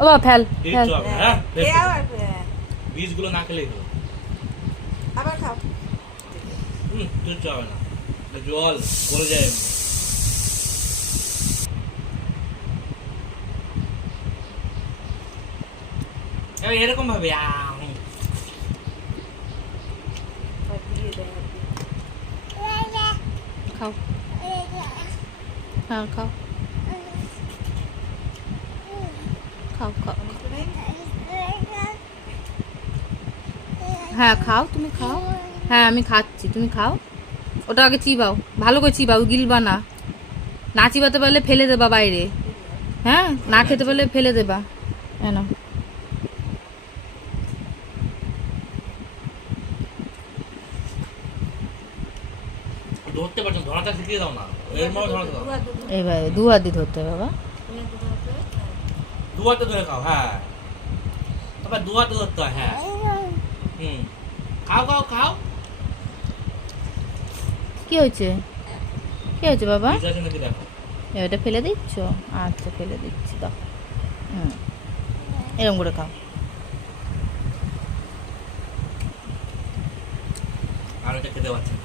ও বাবা fail fail. বীজগুলো না খেলেই হলো। আবার খাও। কিচ্ছু হবে না, জল গলে যায় এমনি। এরকম ভাবে খাও, হ্যাঁ খাও খাও খাও। হ্যাঁ খাও, তুমি খাও। হ্যাঁ আমি খাচ্ছি, তুমি খাও। ওটা আগে চিবাও, ভালো করে চিবাও, গিলবা না। না চিবাতে পারলে ফেলে দেবা বাইরে। হ্যাঁ না খেতে পারলে ফেলে দেবা। হ্যাঁ না ধরতে পারছো, ধরাটা শিখিয়ে দাও না। এর মধ্যে ধরাতে দাও। এইভাবে দু হাত দিয়ে ধরতে হবে বাবা। দু হাতে ধরে খাও, হ্যাঁ। তবে দু হাতে ধরতে হয়, হ্যাঁ। খাও খাও খাও। কি হয়েছে, কি হয়েছে বাবা? বীজ আছে নাকি দেখো। এটা ফেলে দিচ্ছ? আচ্ছা ফেলে দিচ্ছি, দাও। এরকম করে খাও। আর এটা খেতে পারছি না।